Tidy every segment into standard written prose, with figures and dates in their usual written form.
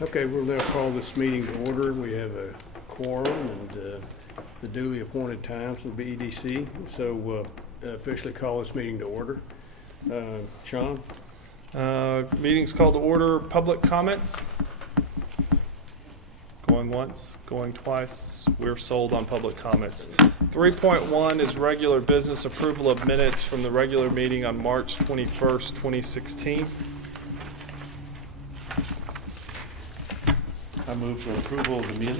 Okay, we'll now call this meeting to order. We have a quorum and the duly appointed times will be EDC. So we'll officially call this meeting to order. Sean? Meeting's called to order. Public comments? Going once, going twice. We're sold on public comments. 3.1 is regular business approval of minutes from the regular meeting on March 21st, 2016. I move for approval of the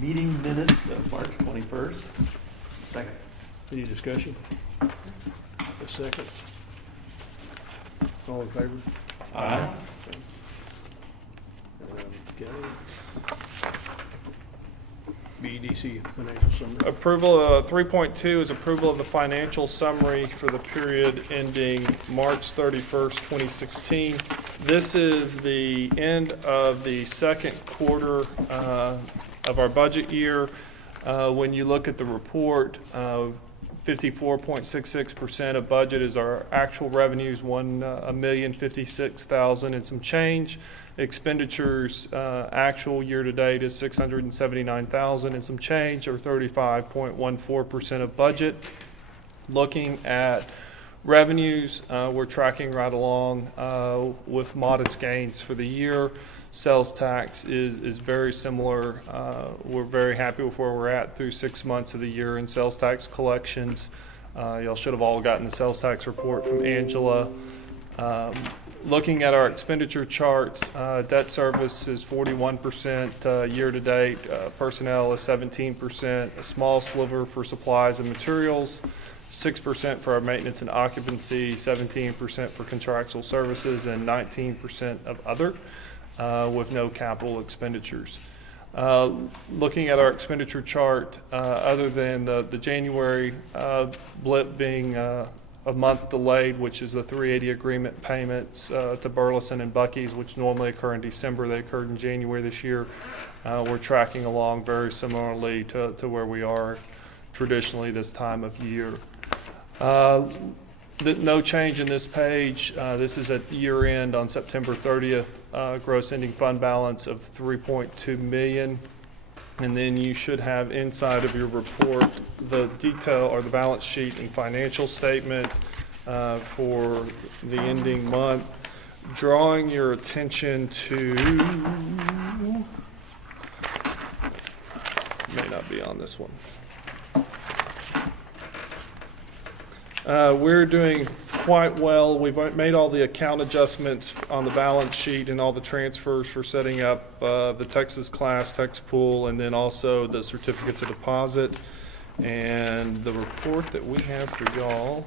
meeting minutes of March 21st. Second. Any discussion? A second? All in favor? Aye. Okay. BEDC financial summary. Approval, 3.2 is approval of the financial summary for the period ending March 31st, 2016. This is the end of the second quarter of our budget year. When you look at the report, 54.66% of budget is our actual revenues, $1,056,000 and some change. Expenditures actual year to date is $679,000 and some change, or 35.14% of budget. Looking at revenues, we're tracking right along with modest gains for the year. Sales tax is very similar. We're very happy with where we're at through 6 months of the year in sales tax collections. Y'all should have all gotten the sales tax report from Angela. Looking at our expenditure charts, debt service is 41% year to date. Personnel is 17%. A small sliver for supplies and materials. 6% for our maintenance and occupancy, 17% for contractual services, and 19% of other, with no capital expenditures. Looking at our expenditure chart, other than the January blip being a month delayed, which is the 380 agreement payments to Burleson and Buc-ee's, which normally occur in December, they occurred in January this year. We're tracking along very similarly to where we are traditionally this time of year. No change in this page. This is at year end on September 30th, gross ending fund balance of $3.2 million. And then you should have inside of your report the detail or the balance sheet and financial statement for the ending month. Drawing your attention to, may not be on this one. We're doing quite well. We've made all the account adjustments on the balance sheet and all the transfers for setting up the Texas class, Tex pool, and then also the certificates of deposit. And the report that we have for y'all,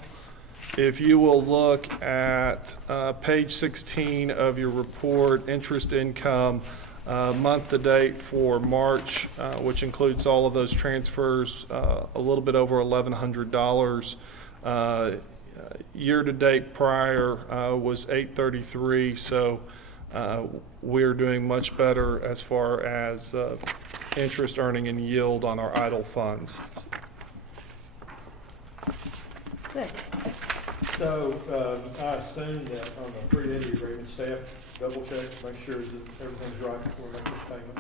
if you will look at page 16 of your report, interest income, month to date for March, which includes all of those transfers, a little bit over $1,100. Year to date prior was 833, so we're doing much better as far as interest earning and yield on our idle funds. Good. So I assume that on the 380 agreement, staff double checks, make sure that everything's right before we make this payment.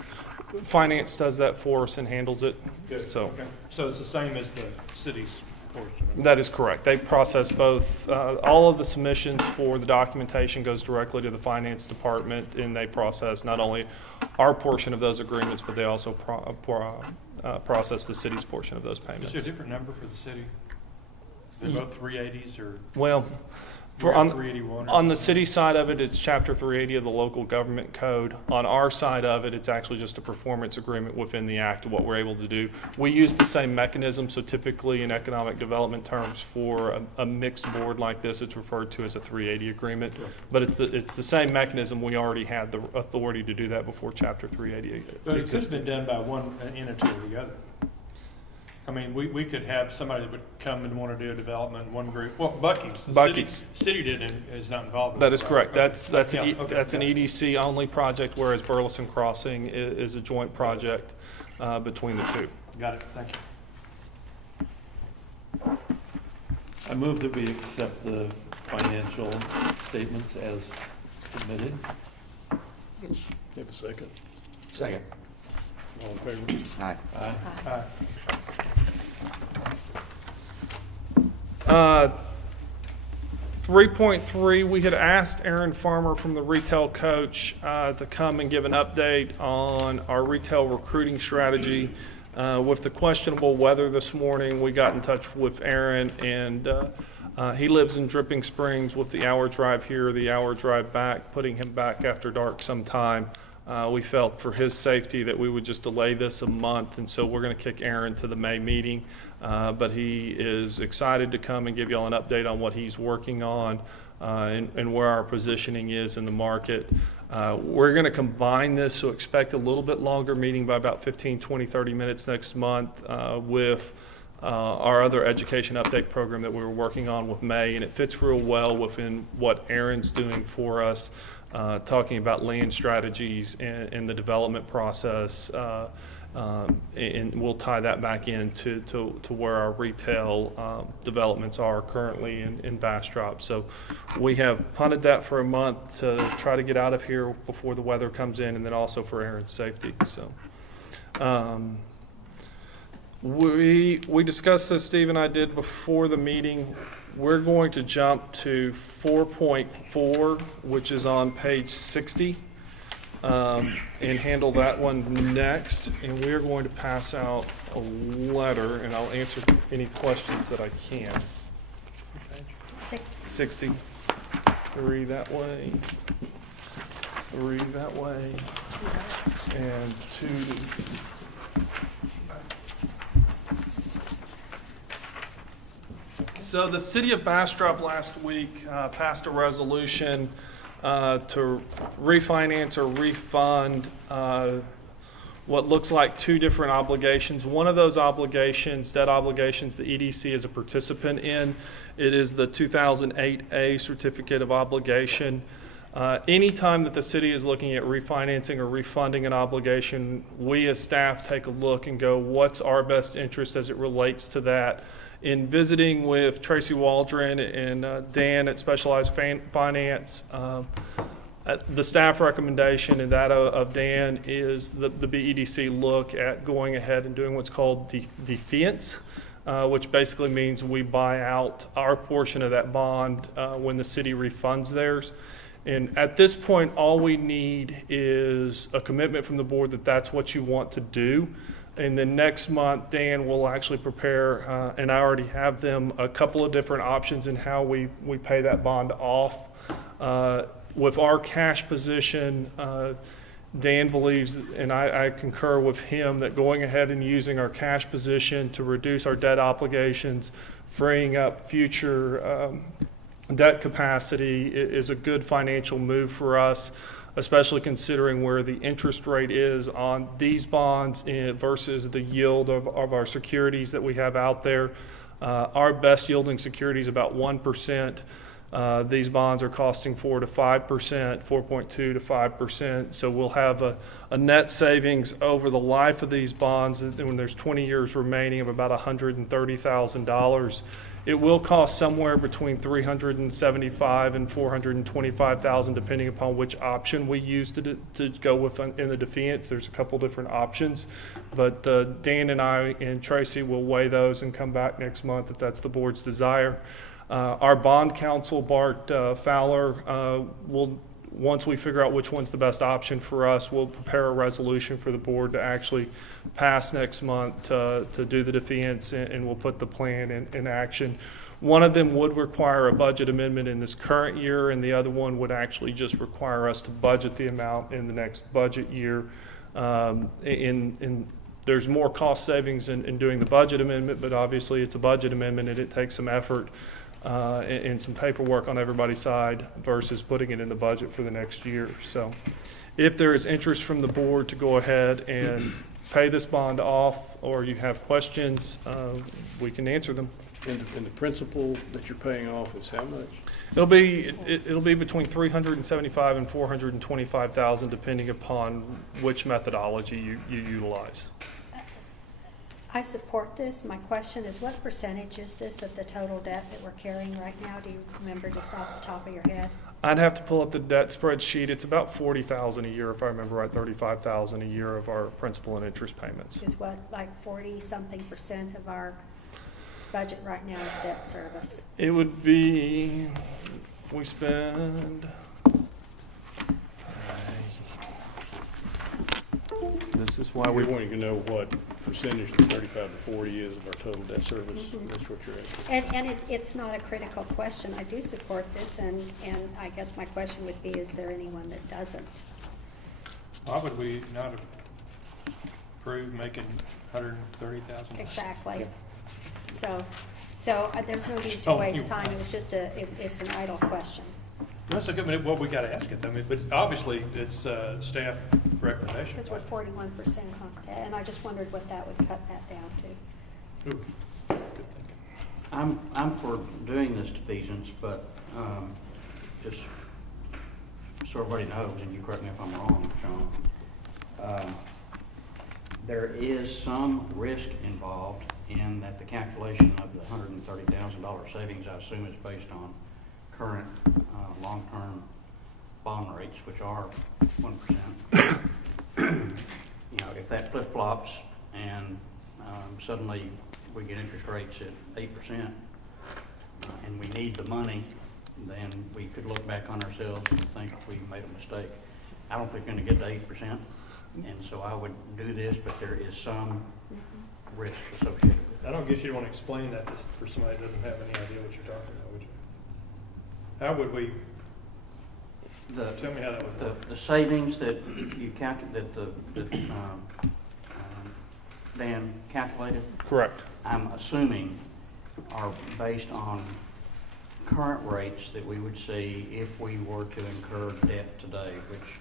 Finance does that for us and handles it. Good. So Okay. So it's the same as the city's portion of it? that is correct. They process both. All of the submissions for the documentation goes directly to the finance department, and they process not only our portion of those agreements, but they also process the city's portion of those payments. Is there a different number for the city? They're both 380s or Well, you're on, at 381? on the city side of it, it's Chapter 380 of the local government code. On our side of it, it's actually just a performance agreement within the act of what we're able to do. We use the same mechanism, so typically in economic development terms for a mixed board like this, it's referred to as a 380 agreement. Sure. But it's the same mechanism. We already had the authority to do that before Chapter 380 But it could have existed. been done by one entity or the other. I mean, we could have somebody that would come and want to do a development, one group, well, Buc-ee's. The Buc-ee's. City is not involved in That is right? correct. Okay. That's Yeah, okay, an got it. EDC only project, whereas Burleson Crossing is a joint project between the two. Got it, thank you. I move that we accept the financial statements as submitted. Have a second? Second. All in favor? Aye. Aye. 3.3, we had asked Aaron Farmer from the retail coach to come and give an update on our retail recruiting strategy. With the questionable weather this morning, we got in touch with Aaron, and he lives in Dripping Springs. With the hour drive here, the hour drive back, putting him back after dark sometime, we felt for his safety that we would just delay this a month, and so we're going to kick Aaron to the May meeting. But he is excited to come and give y'all an update on what he's working on and where our positioning is in the market. We're going to combine this, so expect a little bit longer meeting by about 15, 20, 30 minutes next month with our other education update program that we were working on with May, and it fits real well within what Aaron's doing for us, talking about land strategies and the development process. And we'll tie that back into to where our retail developments are currently in Bastrop. So we have punted that for a month to try to get out of here before the weather comes in, and then also for Aaron's safety. So we discussed this, Steve and I did before the meeting. We're going to jump to 4.4, which is on page 60. And handle that one next, and we are going to pass out a letter, and I'll answer any questions that I can. 60. 3 that way, 3 that way, and 2. So the city of Bastrop last week passed a resolution to refinance or refund what looks like 2 different obligations. One of those obligations, debt obligations, the EDC is a participant in. It is the 2008A Certificate of Obligation. Anytime that the city is looking at refinancing or refunding an obligation, we as staff take a look and go, what's our best interest as it relates to that? In visiting with Tracy Waldron and Dan at Specialized Finance, the staff recommendation and that of Dan is the BEDC look at going ahead and doing what's called defiance, which basically means we buy out our portion of that bond when the city refunds theirs. And at this point, all we need is a commitment from the board that that's what you want to do. And then next month, Dan will actually prepare, and I already have them, a couple of different options in how we pay that bond off. With our cash position, Dan believes, and I concur with him, that going ahead and using our cash position to reduce our debt obligations, freeing up future debt capacity is a good financial move for us, especially considering where the interest rate is on these bonds versus the yield of our securities that we have out there. Our best yielding security is about 1%. These bonds are costing 4 to 5%, 4.2 to 5%. So we'll have a net savings over the life of these bonds when there's 20 years remaining of about $130,000. It will cost somewhere between $375,000 and $425,000, depending upon which option we use to go with in the defiance. There's a couple different options, but Dan and I and Tracy will weigh those and come back next month if that's the board's desire. Our bond counsel, Bart Fowler, will, once we figure out which one's the best option for us, we'll prepare a resolution for the board to actually pass next month to do the defiance, and we'll put the plan in action. One of them would require a budget amendment in this current year, and the other one would actually just require us to budget the amount in the next budget year. There's more cost savings in doing the budget amendment, but obviously it's a budget amendment and it takes some effort and some paperwork on everybody's side versus putting it in the budget for the next year. So if there is interest from the board to go ahead and pay this bond off, or you have questions, we can answer them. And the principal that you're paying off is how much? It'll be between $375,000 and $425,000, depending upon which methodology you utilize. I support this. My question is, what percentage is this of the total debt that we're carrying right now? Do you remember just off the top of your head? I'd have to pull up the debt spreadsheet. It's about 40,000 a year, if I remember right, 35,000 a year of our principal and interest payments. Which is what, like 40-something% of our budget right now is debt service. It would be, we spend, this is why We we, want to know what percentage the 35 to 40 is of our total debt service. Mhm. That's what you're asking. And it's not a critical question. I do support this, and I guess my question would be, is there anyone that doesn't? Why would we not approve making 130,000? Exactly. So there's no need to Oh, waste you- time. It was just it's an idle question. That's a good, well, we gotta ask it, I mean, but obviously, it's, staff recommendation. Because we're 41%, and I just wondered what that would cut that down to. Ooh, good thinking. I'm for doing this defeasance, but just so everybody knows, and you correct me if I'm wrong, Sean, there is some risk involved in that the calculation of the $130,000 savings, I assume, is based on current long-term bond rates, which are 1%. You know, if that flip-flops and suddenly we get interest rates at 8%, and we need the money, then we could look back on ourselves and think we made a mistake. I don't think we're gonna get to 8%, and so I would do this, but there is some risk associated with it. I don't guess you'd want to explain that for somebody that doesn't have any idea what you're talking about, would you? How would we, tell me how that would work. The savings that you calculate, that Dan calculated, correct. I'm assuming are based on current rates that we would see if we were to incur debt today, which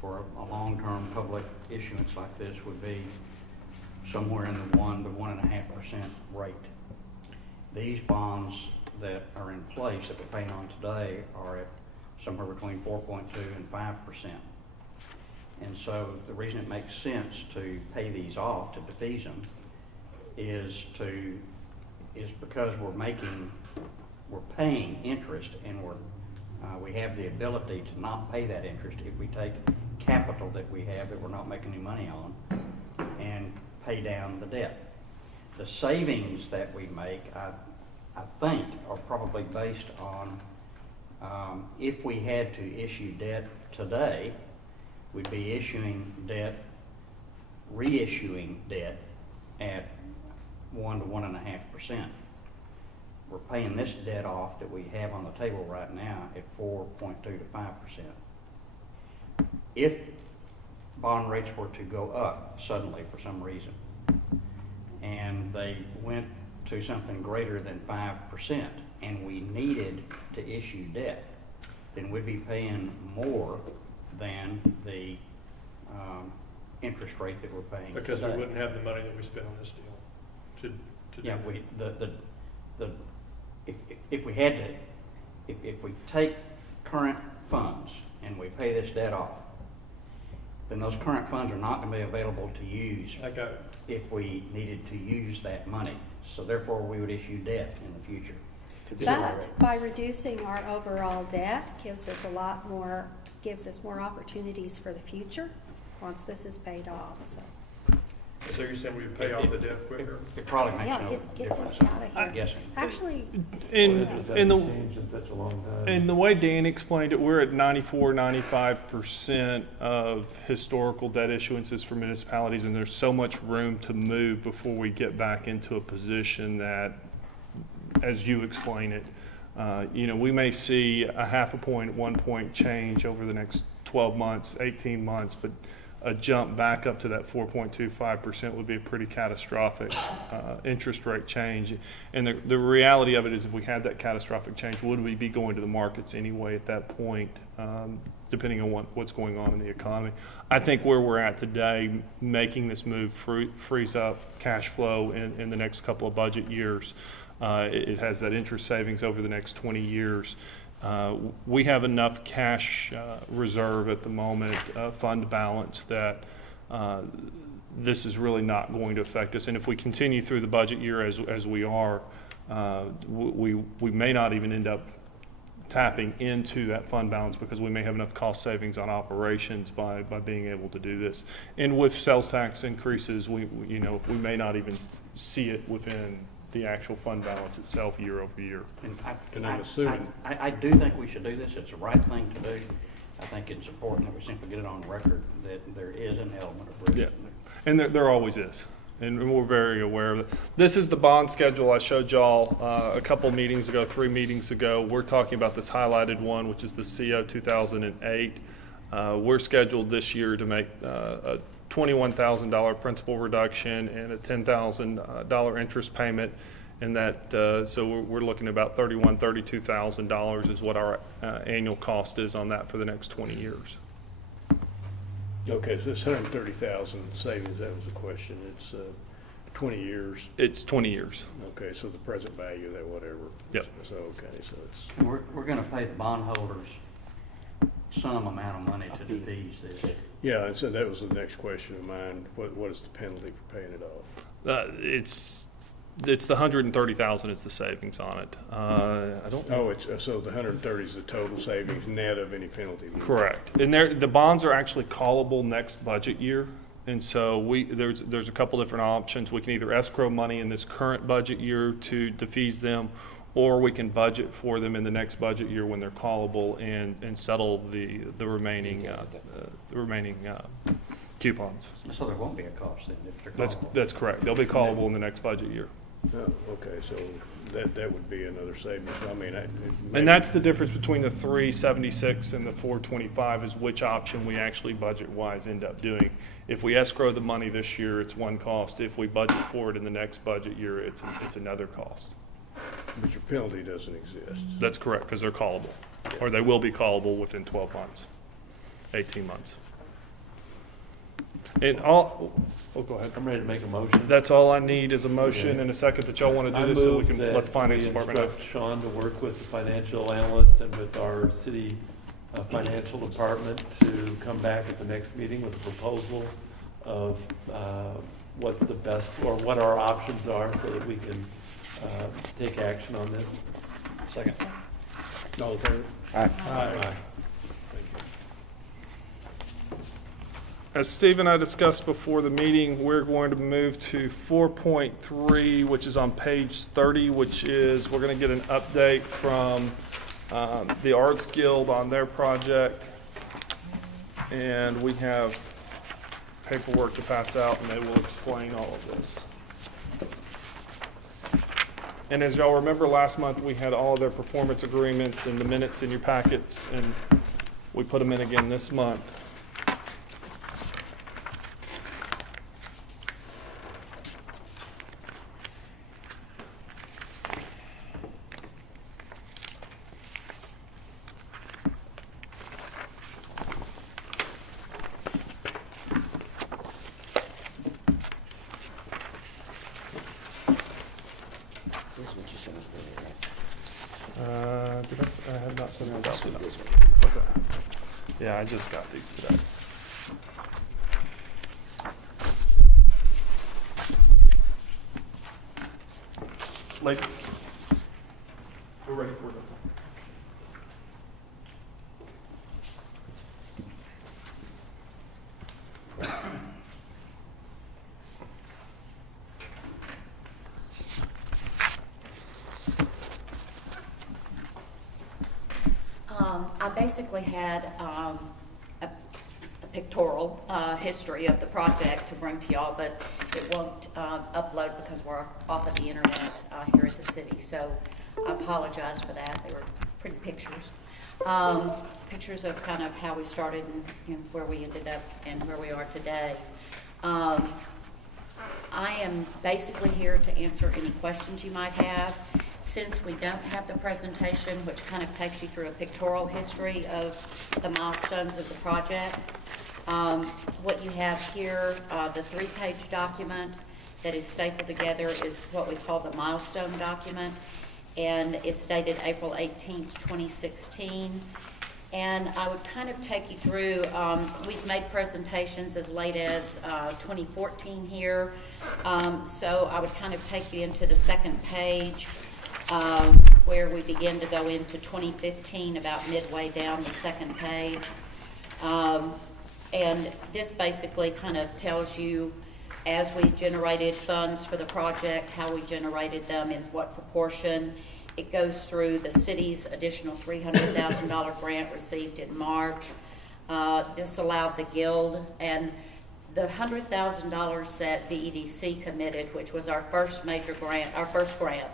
for a long-term public issuance like this would be somewhere in the 1 to 1.5% rate. These bonds that are in place that we're paying on today are at somewhere between 4.2 and 5%. And so the reason it makes sense to pay these off, to defease them, is because we're paying interest, and we have the ability to not pay that interest if we take capital that we have that we're not making any money on and pay down the debt. The savings that we make, I think, are probably based on if we had to issue debt today, we'd be reissuing debt at 1 to 1.5%. We're paying this debt off that we have on the table right now at 4.2 to 5%. If bond rates were to go up suddenly for some reason, and they went to something greater than 5%, and we needed to issue debt, then we'd be paying more than the interest rate that we're paying Because we today. wouldn't have the money that we spent on this deal to do Yeah, that. if we had to, if we take current funds and we pay this debt off, then those current funds are not going to be available to use I got it. if we needed to use that money. So therefore, we would issue debt in the future. But by reducing our overall debt gives us more opportunities for the future once this is paid off, so. So you're saying we would pay off the debt quicker? It probably makes Yeah, no get difference, this out of I'm here. guessing. Actually, In Interest the hasn't changed in such a long time. And the way Dan explained it, we're at 94, 95% of historical debt issuances for municipalities, and there's so much room to move before we get back into a position that, as you explain it, we may see a 0.5 point, 1 point change over the next 12 months, 18 months, but a jump back up to that 4.25% would be a pretty catastrophic interest rate change. And the reality of it is, if we had that catastrophic change, would we be going to the markets anyway at that point, depending on what's going on in the economy? I think where we're at today, making this move frees up cash flow in the next couple of budget years. It has that interest savings over the next 20 years. We have enough cash reserve at the moment, fund balance, that this is really not going to affect us. And if we continue through the budget year as we are, we may not even end up tapping into that fund balance because we may have enough cost savings on operations by being able to do this. And with sales tax increases, we may not even see it within the actual fund balance itself year over year. And I'm assuming- I do think we should do this. It's the right thing to do. I think it's important that we simply get it on record that there is an element of risk. Yeah. And there always is. And we're very aware of it. This is the bond schedule I showed y'all a couple meetings ago, 3 meetings ago. We're talking about this highlighted one, which is the CO 2008. We're scheduled this year to make a $21,000 principal reduction and a $10,000 interest payment. And that, so we're looking at about $32,000 is what our annual cost is on that for the next 20 years. Okay, so this 130,000 savings, that was the question. It's 20 years. It's 20 years. Okay, so the present value of that, whatever. Yep. So, okay, so it's, And we're gonna pay the bondholders some amount of money to defease this. yeah, and so that was the next question of mine. What is the penalty for paying it off? It's the 130,000 is the savings on it. I don't know. Oh, it's, so the 130 is the total savings net of any penalty. Correct. And the bonds are actually callable next budget year. And so there's a couple different options. We can either escrow money in this current budget year to defease them, or we can budget for them in the next budget year when they're callable and settle the remaining coupons. So there won't be a cost then if they're callable. That's correct. They'll be callable in the next budget year. Oh, okay, so that would be another savings. I mean, And that's the difference between the 376 and the 425 is which option we actually budget-wise end up doing. If we escrow the money this year, it's one cost. If we budget for it in the next budget year, it's another cost. But your penalty doesn't exist. That's correct, because they're callable, or they will be callable within 12 months, 18 months. And go ahead. I'm ready to make a motion. That's all I need is a motion and a second that y'all want to do this so we can let the finance department know. instruct Sean to work with the financial analysts and with our city financial department to come back at the next meeting with a proposal of what's the best, or what our options are so that we can take action on this. Second. All in favor? Aye. As Steve and I discussed before the meeting, we're going to move to 4.3, which is on page 30, which is, we're going to get an update from the Arts Guild on their project. And we have paperwork to pass out, and they will explain all of this. And as y'all remember, last month, we had all of their performance agreements and the minutes in your packets, and we put them in again this month. I have not sent this out today. Okay. Yeah, I just got these today. Ladies, we're ready for them. I basically had a pictorial history of the project to bring to y'all, but it won't upload because we're off of the internet here at the city. So I apologize for that. They were pretty pictures. Pictures of kind of how we started and where we ended up and where we are today. I am basically here to answer any questions you might have. Since we don't have the presentation, which kind of takes you through a pictorial history of the milestones of the project, what you have here, the 3-page document that is stapled together is what we call the milestone document, and it's dated April 18th, 2016. And I would kind of take you through, we've made presentations as late as 2014 here, so I would kind of take you into the second page where we begin to go into 2015, about midway down the second page. And this basically kind of tells you, as we generated funds for the project, how we generated them, in what proportion. It goes through the city's additional $300,000 grant received in March. This allowed the Guild, and the $100,000 that BEDC committed, which was our first major grant, our first grant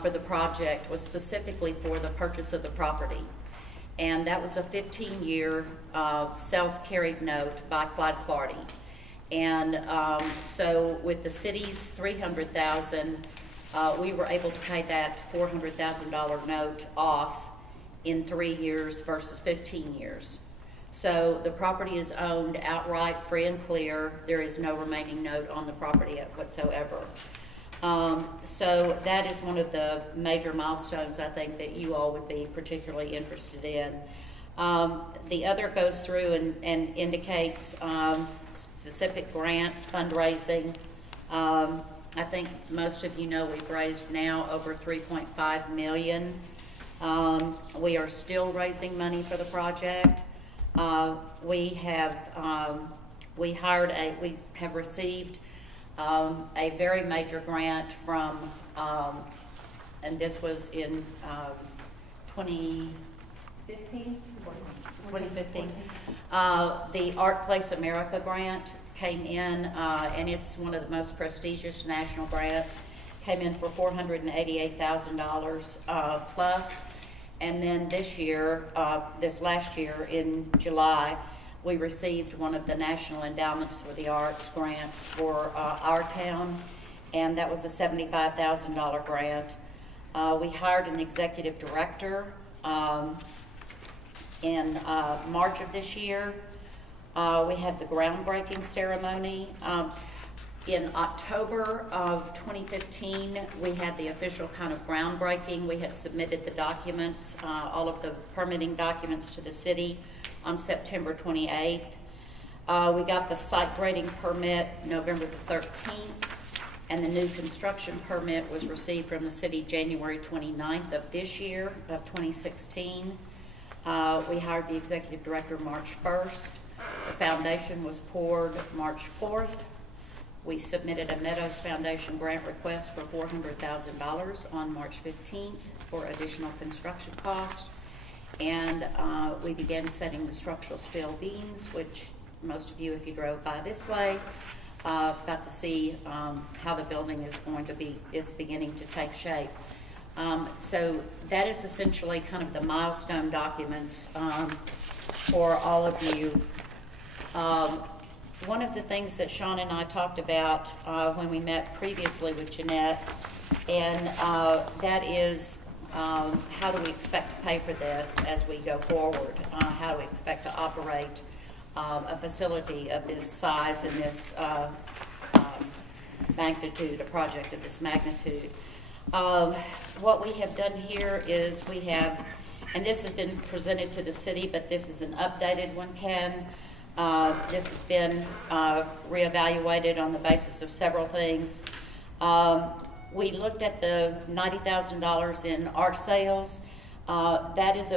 for the project, was specifically for the purchase of the property. And that was a 15-year self-carried note by Clyde Clardy. And so with the city's $300,000, we were able to pay that $400,000 note off in 3 years versus 15 years. So the property is owned outright, free and clear. There is no remaining note on the property whatsoever. So that is one of the major milestones I think that you all would be particularly interested in. The other goes through and indicates specific grants, fundraising. I think most of you know we've raised now over $3.5 million. We are still raising money for the project. We have received a very major grant from, and this was in 2015. The Art Place America grant came in, and it's one of the most prestigious national grants. Came in for $488,000 plus. And then this last year in July, we received one of the National Endowments for the Arts grants for our town, and that was a $75,000 grant. We hired an executive director in March of this year. We had the groundbreaking ceremony. In October of 2015, we had the official kind of groundbreaking. We had submitted the documents, all of the permitting documents to the city on September 28th. We got the site grading permit November the 13th, and the new construction permit was received from the city January 29th of this year, of 2016. We hired the executive director March 1st. The foundation was poured March 4th. We submitted a Meadows Foundation grant request for $400,000 on March 15th for additional construction cost. And we began setting the structural steel beams, which most of you, if you drove by this way, got to see how the building is beginning to take shape. So that is essentially kind of the milestone documents for all of you. One of the things that Sean and I talked about when we met previously with Jeanette, and that is how do we expect to pay for this as we go forward? How do we expect to operate a facility of this size and this magnitude, a project of this magnitude? What we have done here is we have, and this has been presented to the city, but this is an updated one, Ken. This has been reevaluated on the basis of several things. We looked at the $90,000 in art sales. That is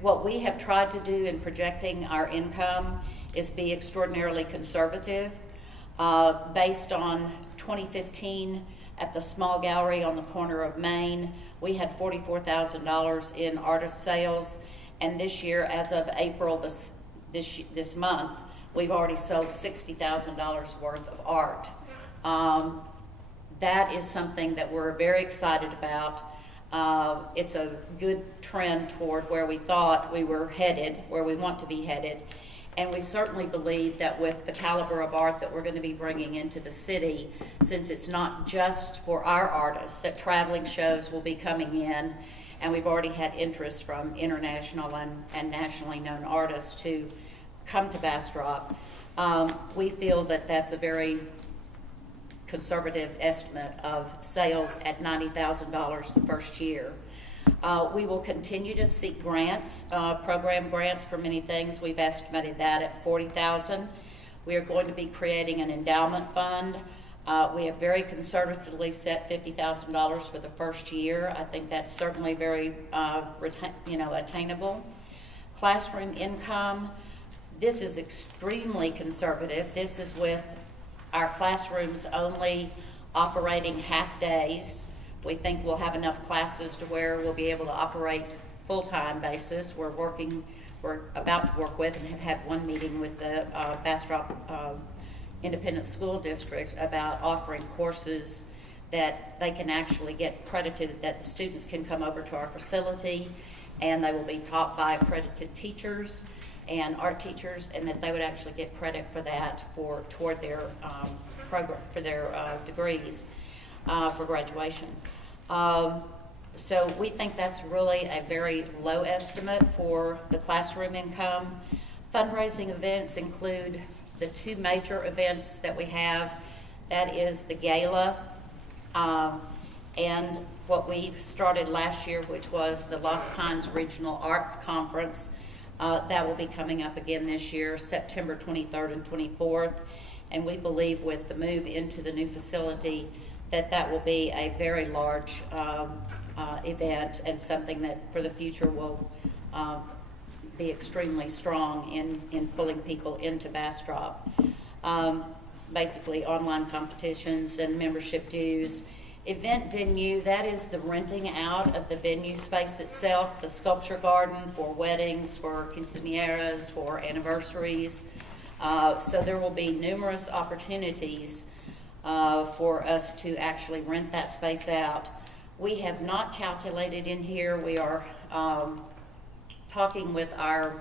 what we have tried to do in projecting our income is be extraordinarily conservative. Based on 2015 at the small gallery on the corner of Main, we had $44,000 in artist sales, and this year, as of April, this month, we've already sold $60,000 worth of art. That is something that we're very excited about. It's a good trend toward where we thought we were headed, where we want to be headed. And we certainly believe that with the caliber of art that we're going to be bringing into the city, since it's not just for our artists, that traveling shows will be coming in, and we've already had interest from international and nationally known artists to come to Bastrop. We feel that that's a very conservative estimate of sales at $90,000 the first year. We will continue to seek grants, program grants for many things. We've estimated that at $40,000. We are going to be creating an endowment fund We have very conservatively set $50,000 for the first year. I think that's certainly very attainable. Classroom income, this is extremely conservative. This is with our classrooms only operating half days. We think we'll have enough classes to where we'll be able to operate full-time basis. We're about to work with and have had one meeting with the Bastrop Independent School Districts about offering courses that they can actually get credited, that the students can come over to our facility and they will be taught by accredited teachers and art teachers, and that they would actually get credit for that toward their program, for their degrees for graduation. So we think that's really a very low estimate for the classroom income. Fundraising events include the two major events that we have. That is the gala and what we started last year, which was the Lost Pines Regional Art Conference. That will be coming up again this year, September 23rd and 24th. And we believe with the move into the new facility that will be a very large event and something that for the future will be extremely strong in pulling people into Bastrop. Basically online competitions and membership dues. Event venue, that is the renting out of the venue space itself, the sculpture garden for weddings, for quinceañeras, for anniversaries. So there will be numerous opportunities for us to actually rent that space out. We have not calculated in here. We are talking with our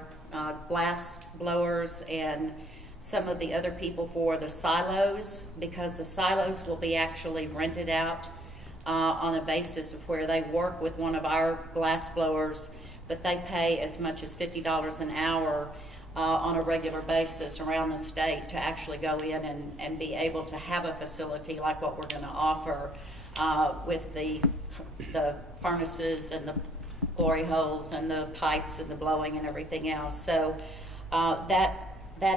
glass blowers and some of the other people for the silos, because the silos will be actually rented out on a basis of where they work with one of our glass blowers, but they pay as much as $50 an hour on a regular basis around the state to actually go in and be able to have a facility like what we're going to offer with the furnaces and the glory holes and the pipes and the blowing and everything else. So that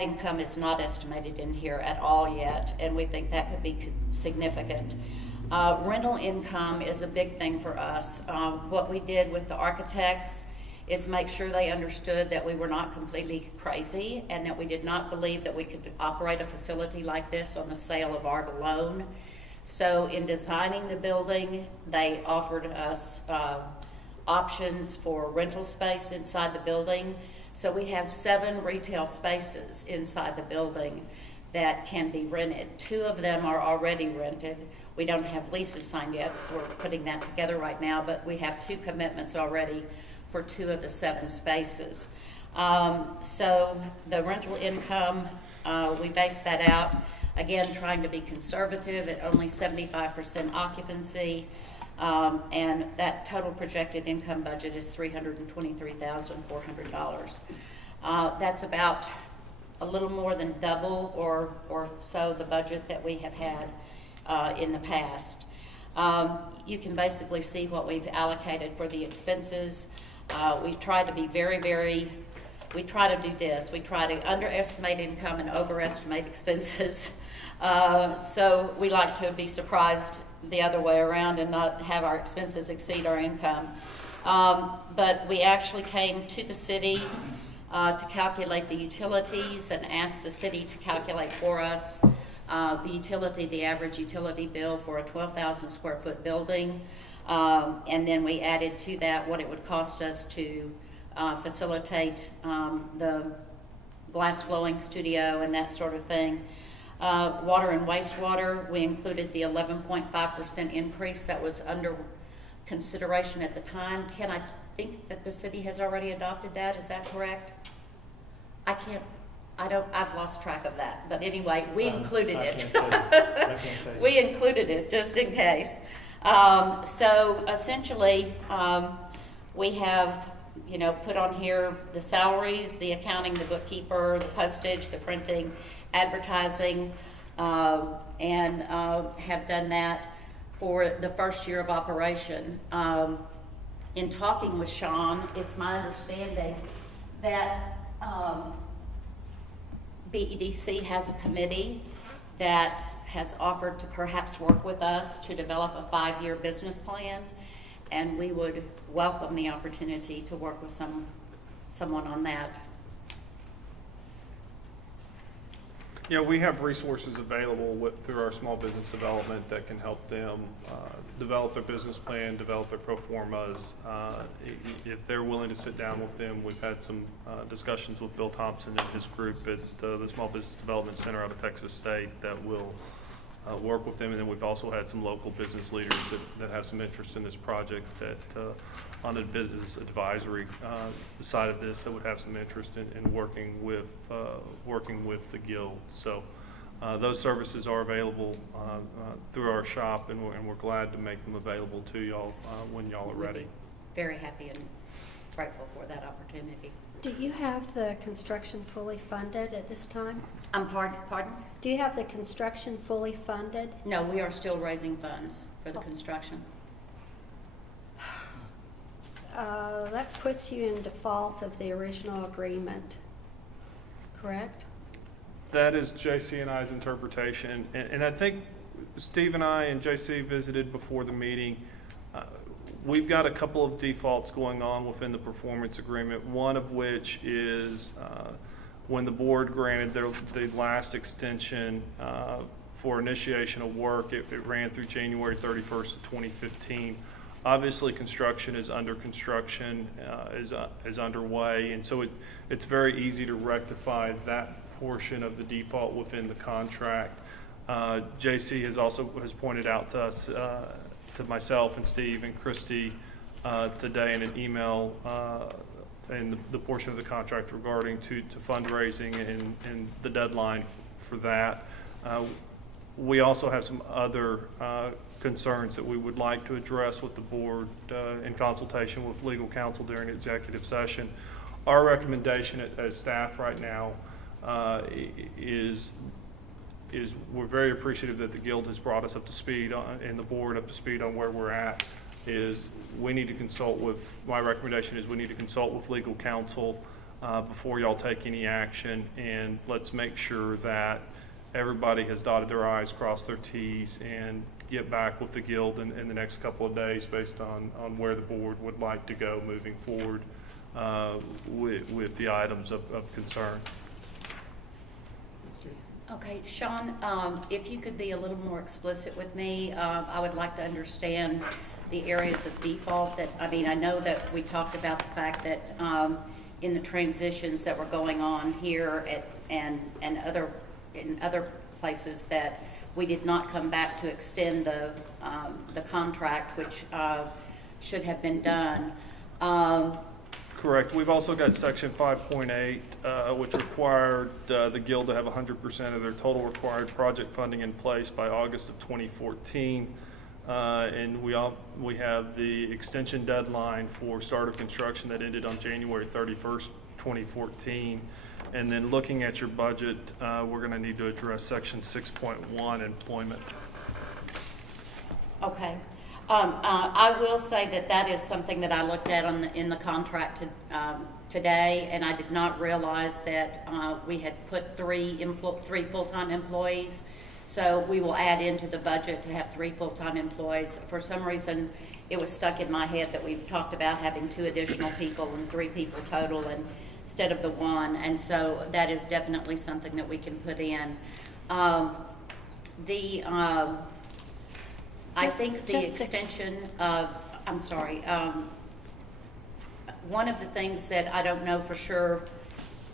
income is not estimated in here at all yet, and we think that could be significant. Rental income is a big thing for us. What we did with the architects is make sure they understood that we were not completely crazy and that we did not believe that we could operate a facility like this on the sale of art alone. So in designing the building, they offered us options for rental space inside the building. So we have 7 retail spaces inside the building that can be rented. 2 of them are already rented. We don't have leases signed yet, so we're putting that together right now, but we have 2 commitments already for 2 of the 7 spaces. So the rental income, we base that out, again, trying to be conservative at only 75% occupancy. And that total projected income budget is $323,400. That's about a little more than double or so the budget that we have had in the past. You can basically see what we've allocated for the expenses. We've tried to be we try to do this. We try to underestimate income and overestimate expenses. So we like to be surprised the other way around and not have our expenses exceed our income. But we actually came to the city to calculate the utilities and asked the city to calculate for us the average utility bill for a 12,000 square foot building. And then we added to that what it would cost us to facilitate the glass blowing studio and that sort of thing. Water and wastewater, we included the 11.5% increase that was under consideration at the time. Ken, I think that the city has already adopted that, is that correct? I've lost track of that, but anyway, we included it. We included it just in case. So essentially, we have, put on here the salaries, the accounting, the bookkeeper, the postage, the printing, advertising, and have done that for the first year of operation. In talking with Sean, it's my understanding that BEDC has a committee that has offered to perhaps work with us to develop a 5-year business plan, and we would welcome the opportunity to work with someone on that. Yeah, we have resources available through our small business development that can help them develop their business plan, develop their pro formas. If they're willing to sit down with them, we've had some discussions with Bill Thompson and his group at the Small Business Development Center out of Texas State that will work with them. And then we've also had some local business leaders that have some interest in this project that on the business advisory side of this that would have some interest in working with the guild. So those services are available through our shop, and we're glad to make them available to y'all when y'all are ready. Very happy and grateful for that opportunity. Do you have the construction fully funded at this time? Pardon? Do you have the construction fully funded? No, we are still raising funds for the construction. That puts you in default of the original agreement, correct? That is JC and I's interpretation, and I think Steve and I and JC visited before the meeting. We've got a couple of defaults going on within the performance agreement, one of which is when the board granted the last extension for initiation of work, it ran through January 31st of 2015. Obviously, construction is under construction, is underway, and so it's very easy to rectify that portion of the default within the contract. JC has pointed out to us, to myself and Steve and Christy today in an email, and the portion of the contract regarding to fundraising and the deadline for that. We also have some other concerns that we would like to address with the board in consultation with legal counsel during executive session. Our recommendation as staff right now is we're very appreciative that the guild has brought us up to speed and the board up to speed on where we're at. We need to consult with, my recommendation is we need to consult with legal counsel before y'all take any action, and let's make sure that everybody has dotted their I's, crossed their T's, and get back with the guild in the next couple of days based on where the board would like to go moving forward with the items of concern. Okay, Sean, if you could be a little more explicit with me, I would like to understand the areas of default that, I know that we talked about the fact that in the transitions that were going on here and in other places that we did not come back to extend the contract, which should have been done. Correct. We've also got section 5.8, which required the guild to have 100% of their total required project funding in place by August of 2014. And we have the extension deadline for start of construction that ended on January 31st, 2014. And then looking at your budget, we're going to need to address section 6.1, employment. Okay. I will say that is something that I looked at in the contract today, and I did not realize that we had put three full-time employees. So we will add into the budget to have 3 full-time employees. For some reason, it was stuck in my head that we talked about having 2 additional people and 3 people total instead of the 1. And so that is definitely something that we can put in. I think the extension of, one of the things that I don't know for sure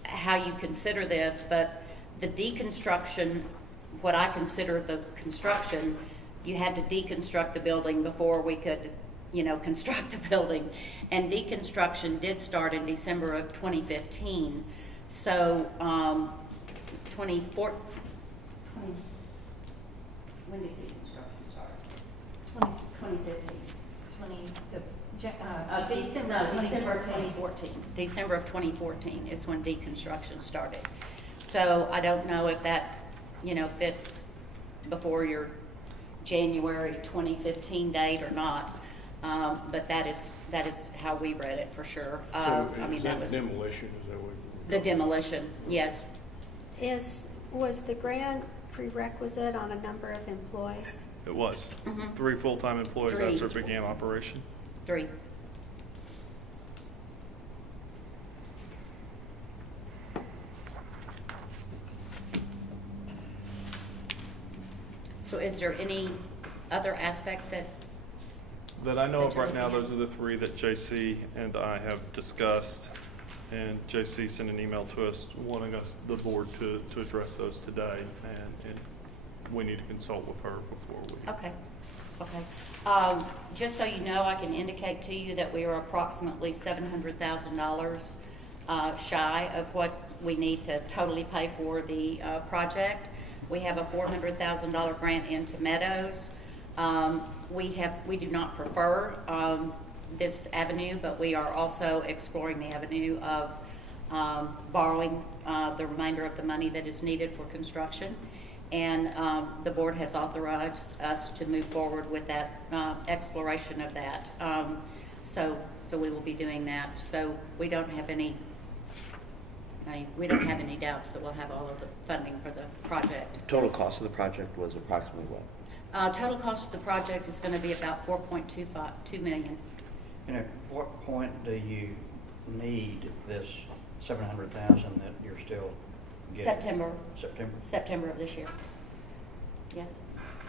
how you consider this, but the deconstruction, what I consider the construction, you had to deconstruct the building before we could, construct the building. And deconstruction did start in December of 2015. So, when did deconstruction start? 2015. December of 2014. December of 2014 is when deconstruction started. So I don't know if that, fits before your January 2015 date or not. But that is how we read it for sure. That was demolition, is that what? the demolition. Yes. Was the grant prerequisite on a number of employees? It was. Mhm. 3 full-time employees Three. as they began operation. 3. So is there any other aspect that, That I know of That you're right now, looking at? those are the 3 that JC and I have discussed. And JC sent an email to us wanting us, the board, to address those today. And we need to consult with her before we. okay, okay. Just so you know, I can indicate to you that we are approximately $700,000 shy of what we need to totally pay for the project. We have a $400,000 grant into Meadows. We do not prefer this avenue, but we are also exploring the avenue of borrowing the remainder of the money that is needed for construction. And the board has authorized us to move forward with that exploration of that. So we will be doing that. So we don't have any doubts that we'll have all of the funding for the project. Total cost of the project was approximately what? Total cost of the project is going to be about $4.2 million. And at what point do you need this 700,000 that you're still getting? September September? of this year. Yes.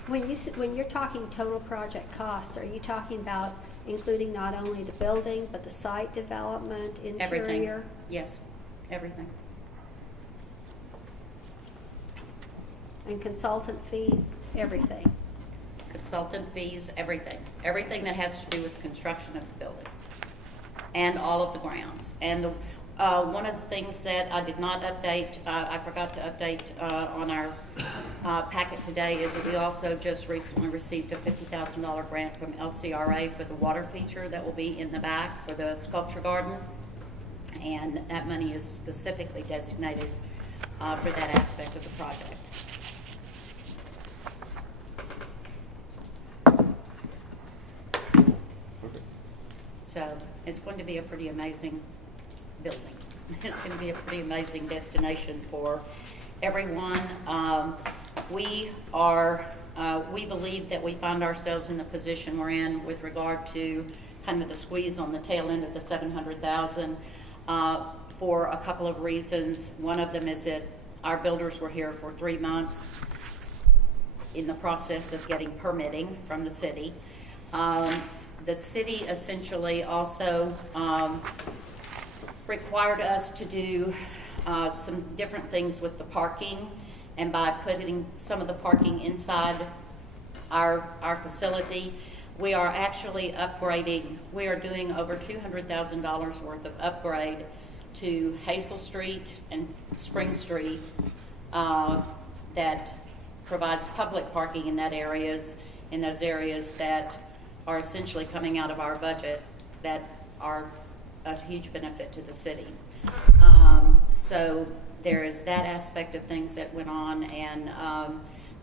When you're talking total project cost, are you talking about including not only the building, but the site development, Everything. interior? Yes, everything. And consultant fees, everything? Consultant fees, everything. Everything that has to do with the construction of the building and all of the grounds. And the, one of the things that I did not update, I forgot to update on our packet today is that we also just recently received a $50,000 grant from LCRA for the water feature that will be in the back for the sculpture garden. And that money is specifically designated for that aspect of the project. So it's going to be a pretty amazing building. It's going to be a pretty amazing destination for everyone. We believe that we find ourselves in the position we're in with regard to kind of the squeeze on the tail end of the 700,000 for a couple of reasons. One of them is that our builders were here for 3 months in the process of getting permitting from the city. The city essentially also required us to do some different things with the parking, and by putting some of the parking inside our facility, we are actually upgrading. We are doing over $200,000 worth of upgrade to Hazel Street and Spring Street that provides public parking in those areas that are essentially coming out of our budget that are a huge benefit to the city. So there is that aspect of things that went on, and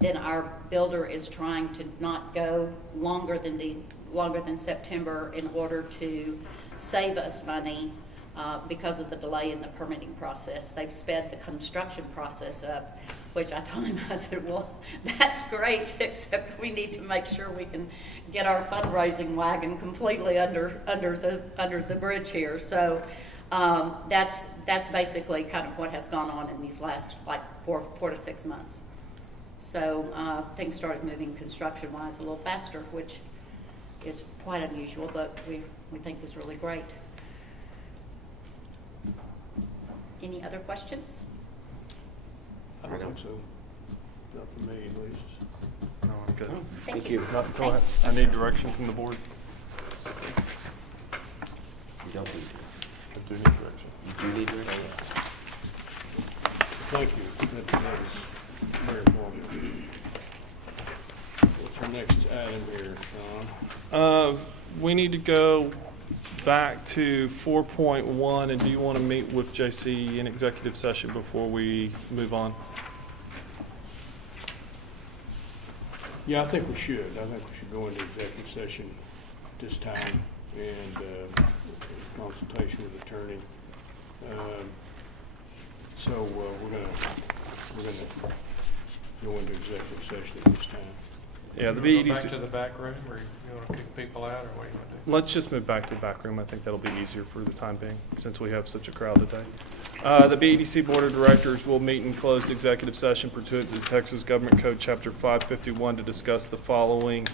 then our builder is trying to not go longer than September in order to save us money because of the delay in the permitting process. They've sped the construction process up, which I told him, I said, well, that's great, except we need to make sure we can get our fundraising wagon completely under the bridge here. So that's basically kind of what has gone on in these last like four to 6 months. So things started moving construction-wise a little faster, which is quite unusual, but we think is really great. Any other questions? I don't think so. Not for me, at least. No, I'm good. Thank you. Go ahead. I need direction from the board. You don't need I do need direction. to. You do need direction? Thank you. That is very informative. What's our next item here, Sean? We need to go back to 4.1, and do you want to meet with JC in executive session before we move on? Yeah, I think we should. I think we should go into executive session this time and consultation with attorney. So we're gonna go into executive session at this time. Yeah, the You wanna go BEDC. Back to the back room, or you want to kick people out, or what do you want to do? Let's just move back to the back room. I think that'll be easier for the time being, since we have such a crowd today. The BEDC Board of Directors will meet in closed executive session pursuant to Texas Government Code Chapter 551 to discuss the following.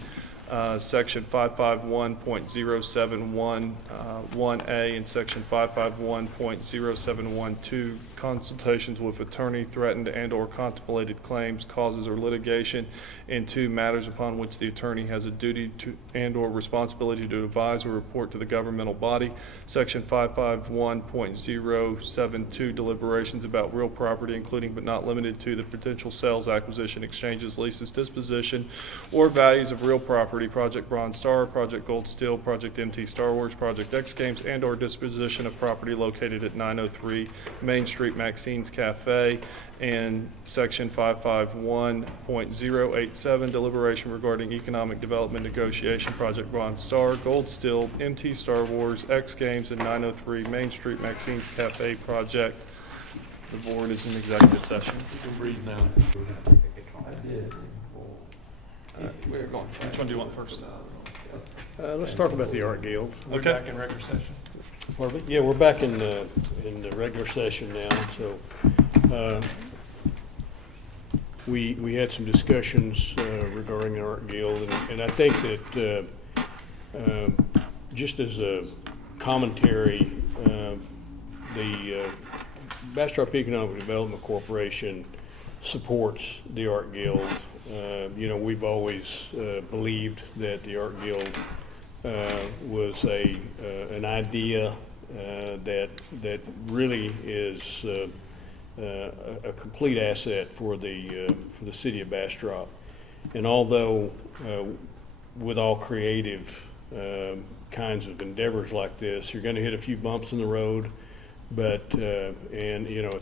Section 551.0711A and Section 551.0712, consultations with attorney, threatened and/or contemplated claims, causes, or litigation, and 2, matters upon which the attorney has a duty to and/or responsibility to advise or report to the governmental body. Section 551.072, deliberations about real property, including but not limited to the potential sales, acquisition, exchanges, leases, disposition, or values of real property, Project Bronze Star, Project Gold Steel, Project MT Star Wars, Project X Games, and/or disposition of property located at 903 Main Street, Maxine's Cafe, and Section 551.087, deliberation regarding economic development negotiation, Project Bronze Star, Gold Steel, MT Star Wars, X Games, and 903 Main Street, Maxine's Cafe project. The board is in executive session. You can breathe now. I did. We're going. Which one do you want first? Let's talk about the Art Guild. We're Okay. back in regular session. Pardon me? Yeah, we're back in the regular session now, so, we had some discussions, regarding the Art Guild, and I think that, just as a commentary, the Bastrop Economic Development Corporation supports the Art Guild. We've always believed that the Art Guild was an idea that really is a complete asset for the city of Bastrop. And although with all creative kinds of endeavors like this, you're going to hit a few bumps in the road. But at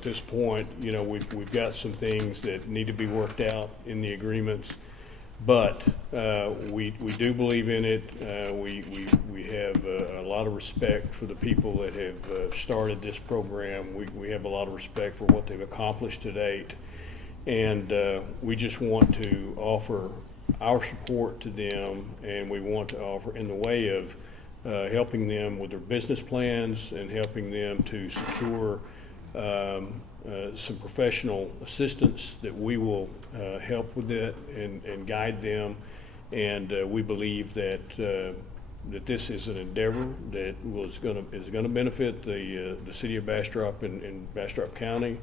this point, we've got some things that need to be worked out in the agreements. But we do believe in it. We have a lot of respect for the people that have started this program. We have a lot of respect for what they've accomplished to date, and we just want to offer our support to them, and we want to offer in the way of helping them with their business plans and helping them to secure some professional assistance that we will help with it and guide them. And we believe that this is an endeavor that is going to benefit the city of Bastrop and Bastrop County.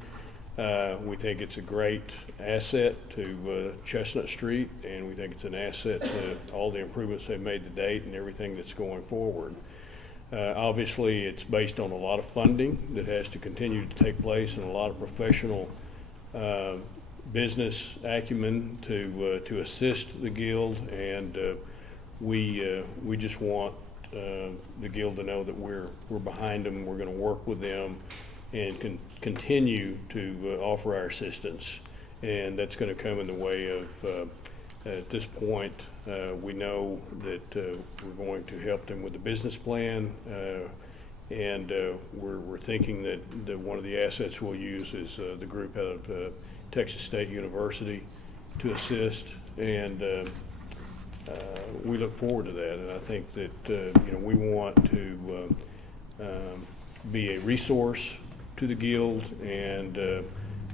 We think it's a great asset to Chestnut Street, and we think it's an asset to all the improvements they've made to date and everything that's going forward. Obviously, it's based on a lot of funding that has to continue to take place and a lot of professional business acumen to assist the guild, and we just want the guild to know that we're behind them. We're going to work with them and continue to offer our assistance, and that's going to come in the way of at this point, we know that we're going to help them with the business plan, and we're thinking that one of the assets we'll use is the group out of Texas State University to assist, and we look forward to that. And I think that we want to be a resource to the guild, and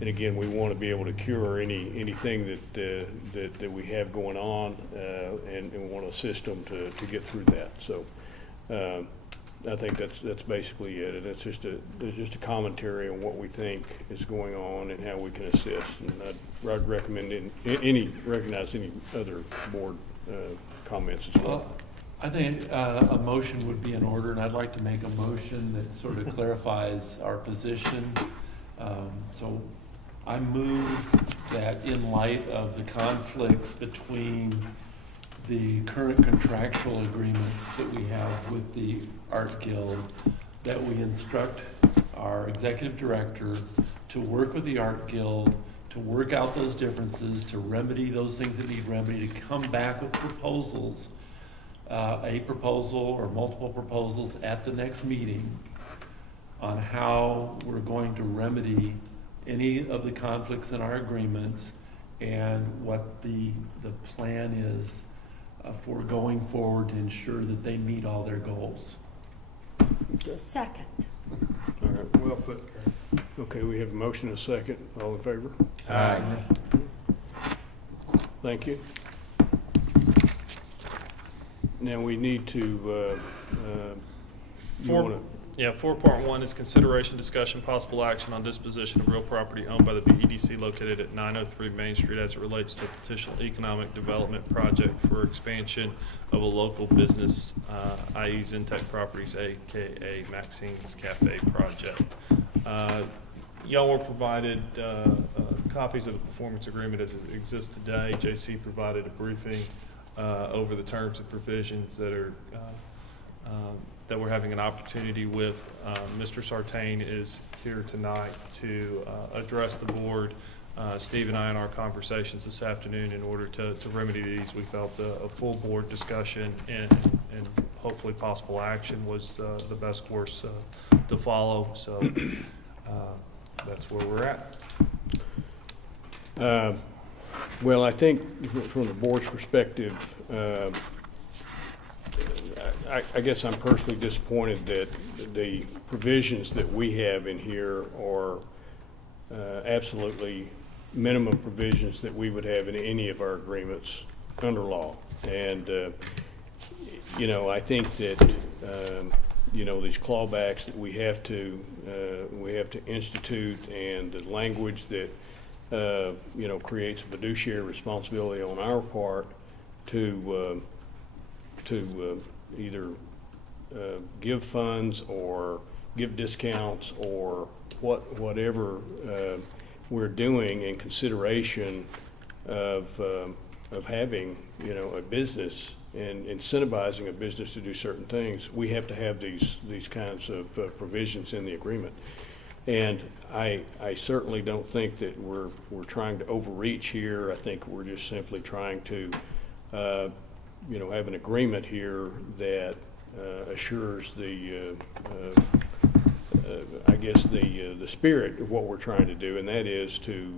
again, we want to be able to cure anything that we have going on, and we want to assist them to get through that. So I think that's basically it, and it's just a commentary on what we think is going on and how we can assist. And I'd recommend recognize any other board comments as well. I think a motion would be in order, and I'd like to make a motion that sort of clarifies our position. So I move that in light of the conflicts between the current contractual agreements that we have with the Art Guild, that we instruct our executive director to work with the Art Guild, to work out those differences, to remedy those things that need remedy, to come back with proposals, a proposal or multiple proposals at the next meeting on how we're going to remedy any of the conflicts in our agreements, and what the plan is for going forward to ensure that they meet all their goals. Second. All right. Well put, Karen. Okay, we have a motion and a second. All in favor? Aye. Thank you. Now, we need to, you Four- wanna, Yeah, 4.1 is consideration, discussion, possible action on disposition of real property owned by the BEDC located at 903 Main Street as it relates to a potential economic development project for expansion of a local business, i.e. Zentech Properties, AKA Maxine's Cafe project. Y'all were provided copies of the performance agreement as it exists today. JC provided a briefing over the terms and provisions that are that we're having an opportunity with. Mr. Sartain is here tonight to address the board. Steve and I, in our conversations this afternoon, in order to remedy these, we felt a full board discussion and hopefully possible action was the best course to follow. So that's where we're at. well, I think from the board's perspective, I guess I'm personally disappointed that the provisions that we have in here are absolutely minimum provisions that we would have in any of our agreements under law. And, you know, I think that, you know, these clawbacks that we have to institute, and the language that, you know, creates a fiduciary responsibility on our part to either give funds or give discounts or whatever we're doing in consideration of having, you know, a business and incentivizing a business to do certain things. We have to have these kinds of provisions in the agreement. And I certainly don't think that we're trying to overreach here. I think we're just simply trying to you know, have an agreement here that assures the, I guess, the spirit of what we're trying to do, and that is to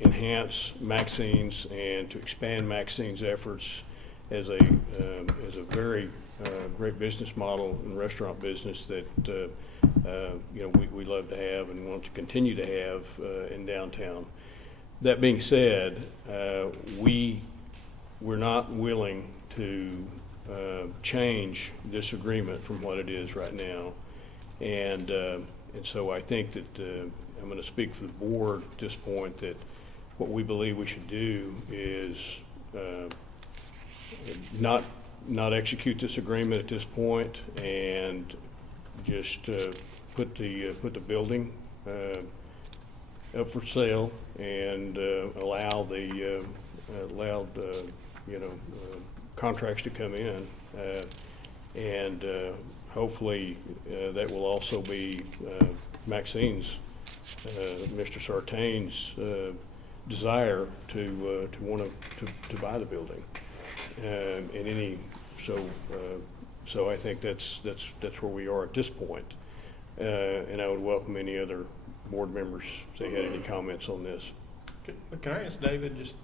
enhance Maxine's and to expand Maxine's efforts as a very great business model in restaurant business that you know, we love to have and want to continue to have in downtown. That being said, we're not willing to change this agreement from what it is right now. And so I think that I'm going to speak for the board at this point that what we believe we should do is not execute this agreement at this point and just put the building up for sale and allow the you know, contracts to come in, and hopefully that will also be Maxine's, Mr. Sartain's desire to want to buy the building. So I think that's where we are at this point. And I would welcome any other board members if they had any comments on this. Can I ask David, just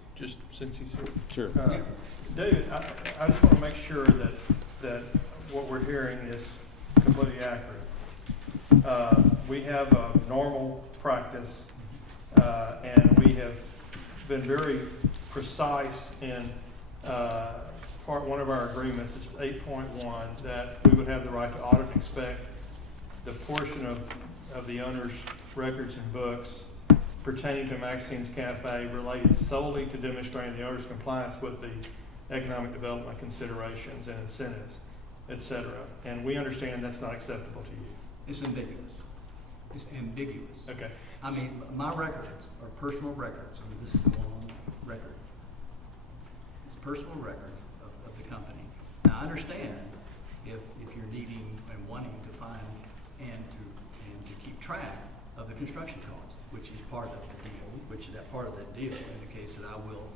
since he's here? Sure. David, I just want to make sure that what we're hearing is completely accurate. We have a normal practice, and we have been very precise in one of our agreements, it's 8.1, that we would have the right to audit and inspect the portion of the owner's records and books pertaining to Maxine's Cafe related solely to demonstrating the owner's compliance with the economic development considerations and incentives, et cetera. And we understand that's not acceptable to you. It's ambiguous. It's ambiguous. Okay. I mean, my records are personal records. I mean, this is the one record. It's personal records of the company. Now, I understand if you're needing and wanting to find and to keep track of the construction costs, which is part of the deal, which that part of that deal indicates that I will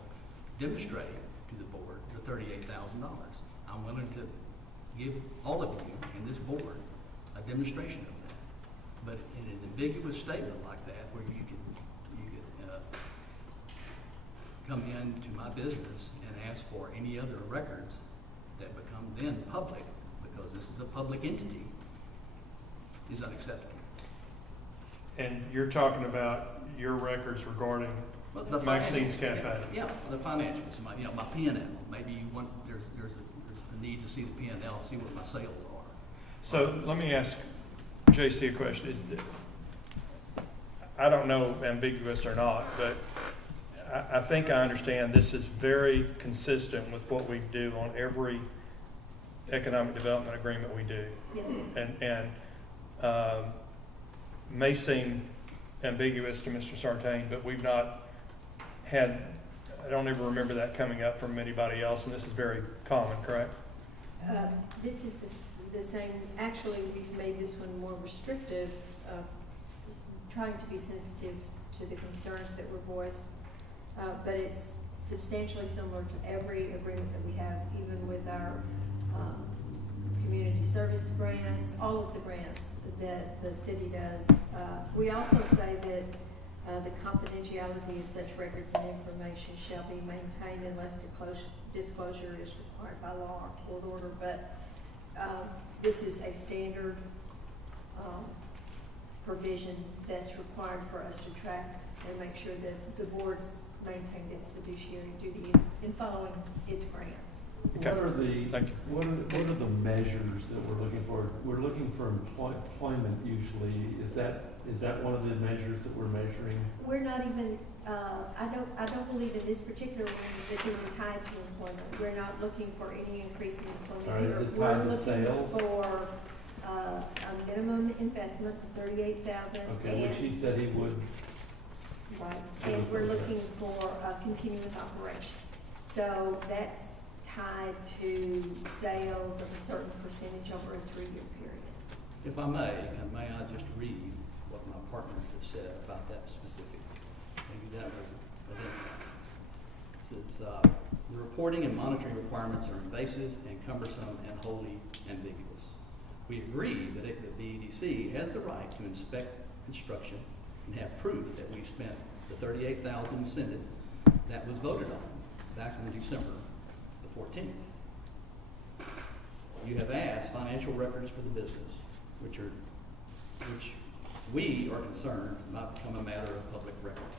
demonstrate to the board the $38,000. I'm willing to give all of you and this board a demonstration of that. But in an ambiguous statement like that, where you can come into my business and ask for any other records that become then public, because this is a public entity, is unacceptable. And you're talking about your records regarding Well, the Maxine's financials, Cafe. Yeah, the financials, my P&L. Maybe you want, there's a need to see the P&L, see what my sales are. So let me ask JC a question. I don't know ambiguous or not, but I think I understand this is very consistent with what we do on every economic development agreement we do. Yes. And may seem ambiguous to Mr. Sartain, but we've not had, I don't ever remember that coming up from anybody else, and this is very common, correct? This is the same, actually, we've made this one more restrictive, trying to be sensitive to the concerns that were voiced. But it's substantially similar to every agreement that we have, even with our community service grants, all of the grants that the city does. We also say that the confidentiality of such records and information shall be maintained unless disclosure is required by law or court order. But this is a standard provision that's required for us to track and make sure that the board's maintained its fiduciary duty in following its grants. Okay. What are the, Thank you. what are the measures that we're looking for? We're looking for employment usually. Is that one of the measures that we're measuring? We're not even, I don't believe in this particular one that's even tied to employment. We're not looking for any increase in employment. Or is here. it tied We're to looking sales? for a minimum investment of $38,000. Okay, which he said he would. Right, and we're looking for a continuous operation. So that's tied to sales of a certain percentage over a 3-year period. If I may I just read what my partners have said about that specific? Maybe that will identify. It says, the reporting and monitoring requirements are invasive and cumbersome and wholly ambiguous. We agree that the EDC has the right to inspect construction and have proof that we spent the $38,000 incentive that was voted on back in December the 14th. You have asked financial records for the business, which we are concerned might become a matter of public record.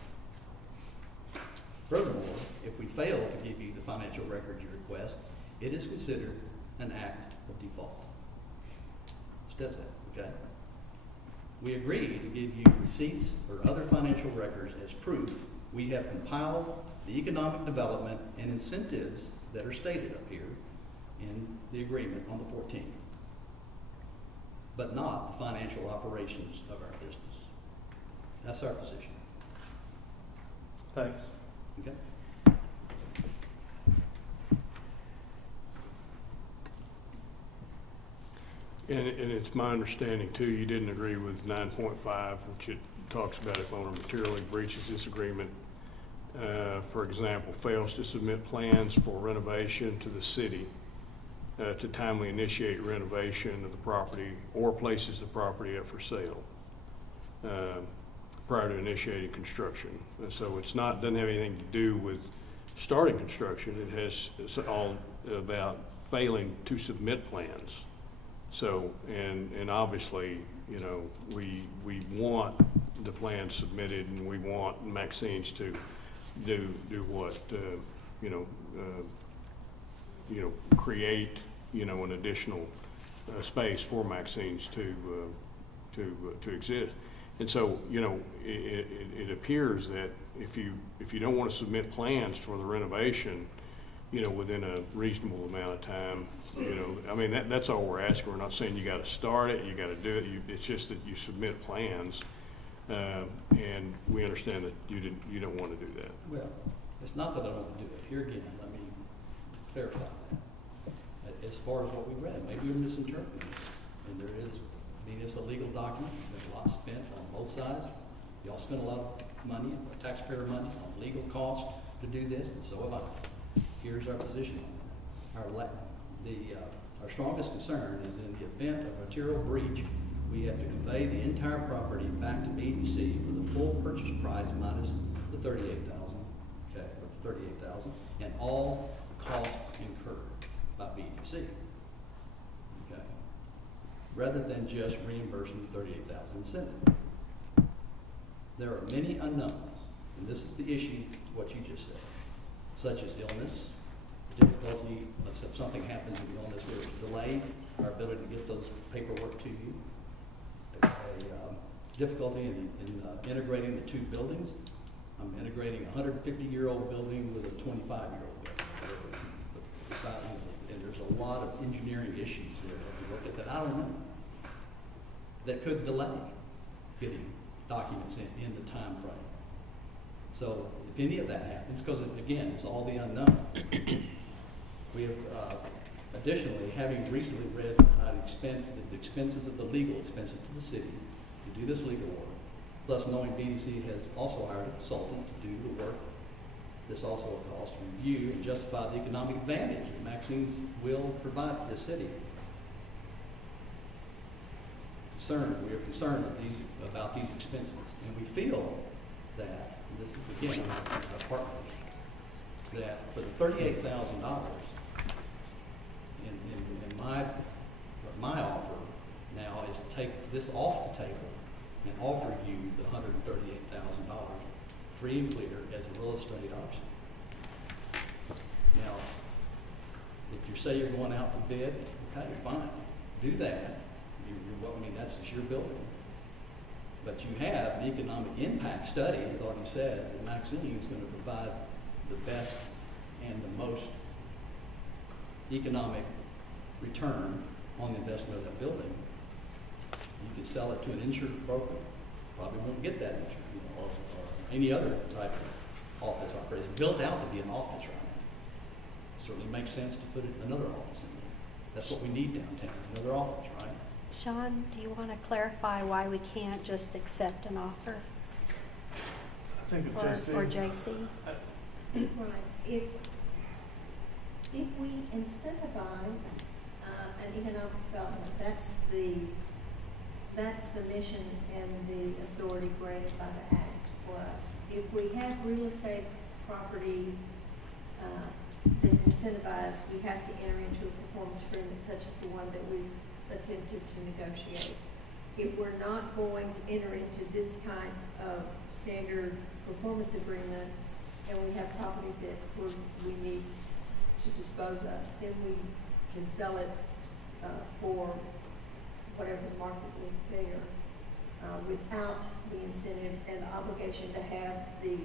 Furthermore, if we fail to give you the financial records you request, it is considered an act of default. It says that, okay? We agree to give you receipts or other financial records as proof we have compiled the economic development and incentives that are stated up here in the agreement on the 14th, but not the financial operations of our business. That's our position. Thanks. Okay? And it's my understanding too, you didn't agree with 9.5, which it talks about if owner materially breaches this agreement, for example, fails to submit plans for renovation to the city, to timely initiate renovation of the property or places the property up for sale, prior to initiating construction. And so doesn't have anything to do with starting construction. It's all about failing to submit plans. So, and obviously, you know, we want the plans submitted, and we want Maxine's to do what, create, an additional space for Maxine's to exist. And so, it appears that if you don't want to submit plans for the renovation, within a reasonable amount of time, that's all we're asking. We're not saying you got to start it, you got to do it. It's just that you submit plans, and we understand that you don't want to do that. Well, it's not that I don't want to do it. Here again, let me clarify that. As far as what we read, maybe you're misinterpreting this. And it's a legal document. There's a lot spent on both sides. Y'all spent a lot of money, taxpayer money, on legal costs to do this, and so have I. Here's our position on that. Our strongest concern is in the event of material breach, we have to convey the entire property back to EDC for the full purchase price minus the $38,000, okay, or $38,000, and all costs incurred by BDC. Okay? Rather than just reimbursing the $38,000 incentive. There are many unknowns, and this is the issue to what you just said, such as illness, difficulty, if something happens in the illness where it's delayed, our ability to get those paperwork to you, difficulty in integrating the two buildings. I'm integrating a 150-year-old building with a 25-year-old building. And there's a lot of engineering issues there that we look at that I don't know, that could delay getting documents in the time frame. So if any of that happens, because again, it's all the unknown. We have, additionally, having recently read how the expenses of the legal expenses to the city to do this legal work, plus knowing BDC has also hired a consultant to do the work, this also a cost to review and justify the economic advantage that Maxine's will provide for this city. We are concerned about these expenses, and we feel that, and this is again our partners, that for the $38,000, my offer now is to take this off the table and offer you the $138,000 free and clear as a real estate option. Now, if you say you're going out for bid, okay, fine, do that. I mean, that's just your building. But you have an economic impact study that already says that Maxine is going to provide the best and the most economic return on the investment of that building. You could sell it to an insurance broker, probably won't get that insurance, or any other type of office operation. It's built out to be an office right now. It certainly makes sense to put another office in there. That's what we need downtown, is another office, right? Sean, do you want to clarify why we can't just accept an offer? I think Or JC? Right, if we incentivize an economic development, that's the mission and the authority granted by the act for us. If we have real estate property that's incentivized, we have to enter into a performance agreement such as the one that we've attempted to negotiate. If we're not going to enter into this type of standard performance agreement, and we have property that we need to dispose of, then we can sell it for whatever the market would bear, without the incentive and the obligation to have the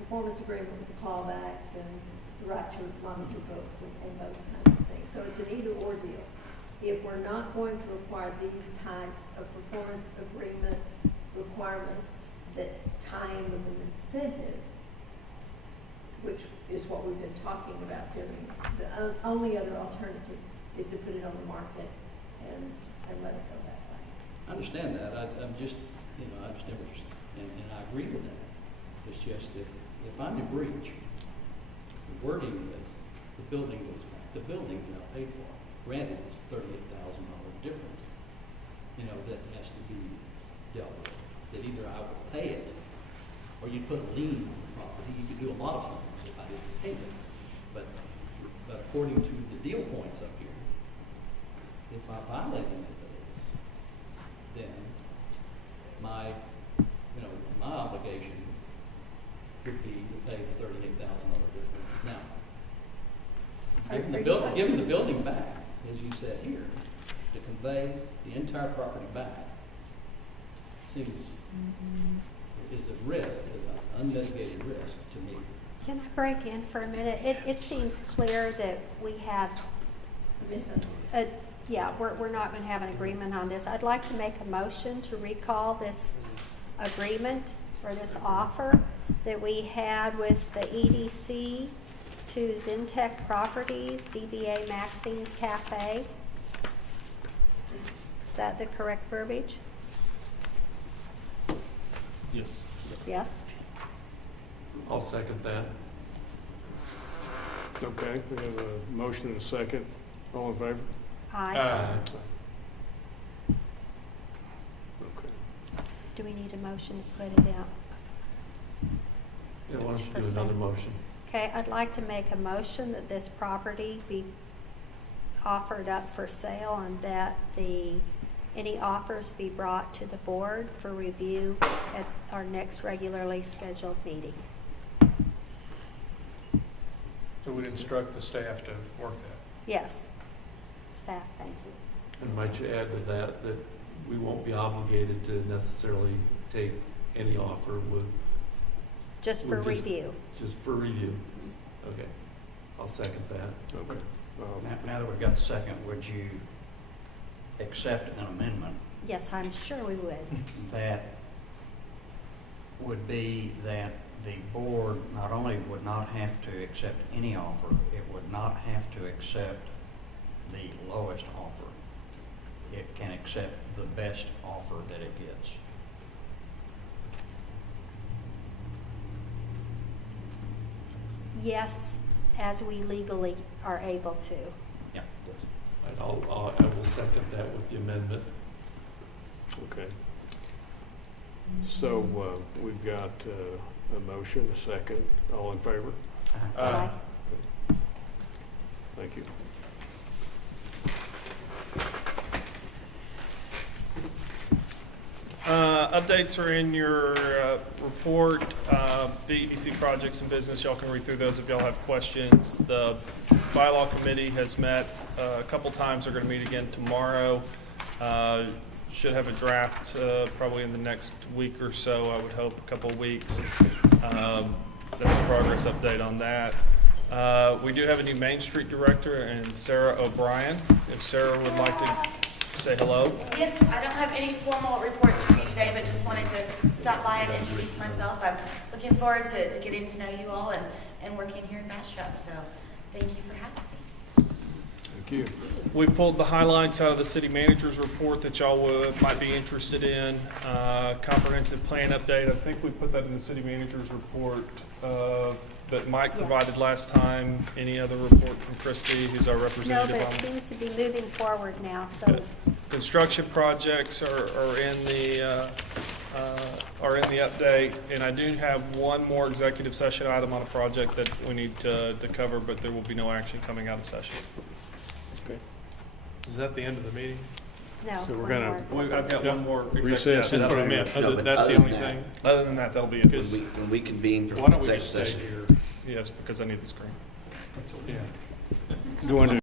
performance agreement with the clawbacks and the right to monitor books and those kinds of things. So it's an either-or deal. If we're not going to require these types of performance agreement requirements that tie in with an incentive, which is what we've been talking about doing, the only other alternative is to put it on the market and let it go that way. I understand that. I'm just, I understand what you're saying, and I agree with that. It's just if I'm in breach, the wording is the building goes back. The building is not paid for. Granted, there's $38,000 difference, that has to be dealt with. That either I would pay it, or you put a lien on the property. You could do a lot of things if I didn't pay it. But according to the deal points up here, if I violate any of those, then my obligation would be to pay the $38,000 difference. Now, giving the building back, as you said here, to convey the entire property back, seems is a risk, is an unmitigated risk to me. Can I break in for a minute? It seems clear that we have, we're not going to have an agreement on this. I'd like to make a motion to recall this agreement or this offer that we had with the EDC to Zentech Properties, DBA Maxine's Cafe. Is that the correct verbiage? Yes. Yes? I'll second that. Okay, we have a motion and a second. All in favor? Aye. Okay. Do we need a motion to put it out? Yeah, why don't you For do sale. another motion? Okay, I'd like to make a motion that this property be offered up for sale and that any offers be brought to the board for review at our next regularly scheduled meeting. So we'd instruct the staff to work that. Yes. Staff, thank you. And might you add to that, that we won't be obligated to necessarily take any offer with, Just for We're just- review. just for review? Okay, I'll second that. Okay. Now that we've got the second, would you accept an amendment Yes, I'm sure we would. that would be that the board not only would not have to accept any offer, it would not have to accept the lowest offer. It can accept the best offer that it gets. Yes, as we legally are able to. Yeah. And I will second that with the amendment. Okay. So, we've got a motion, a second. All in favor? Aye. Thank you. Updates are in your report. The EDC projects and business, y'all can read through those if y'all have questions. The bylaw committee has met a couple times. They're going to meet again tomorrow. Should have a draft probably in the next week or so, I would hope, a couple of weeks. That's a progress update on that. We do have a new Main Street director, and Sarah O'Brien. If Sarah would like to say hello. Yes, I don't have any formal reports for you today, but just wanted to stop by and introduce myself. I'm looking forward to getting to know you all and working here in Bastrop, so thank you for having me. Thank you. We pulled the highlights out of the city manager's report that y'all might be interested in. Comprehensive plan update, I think we put that in the city manager's report that Mike Yes. provided last time. Any other report from Christie, who's our No, representative but it on it? seems to be moving forward now, so Good. Construction projects are in the update, and I do have one more executive session item on a project that we need to cover, but there will be no action coming out of session. Okay. Is that the end of the meeting? no. So we're one gonna- more. I've got one more Recess executive. is That's what I due. meant. No, but That's the other only than that- thing. Other than that, that'll be it. When we convene for Why don't we executive just stay session. here? Yes, because I need the screen. Yeah. Go into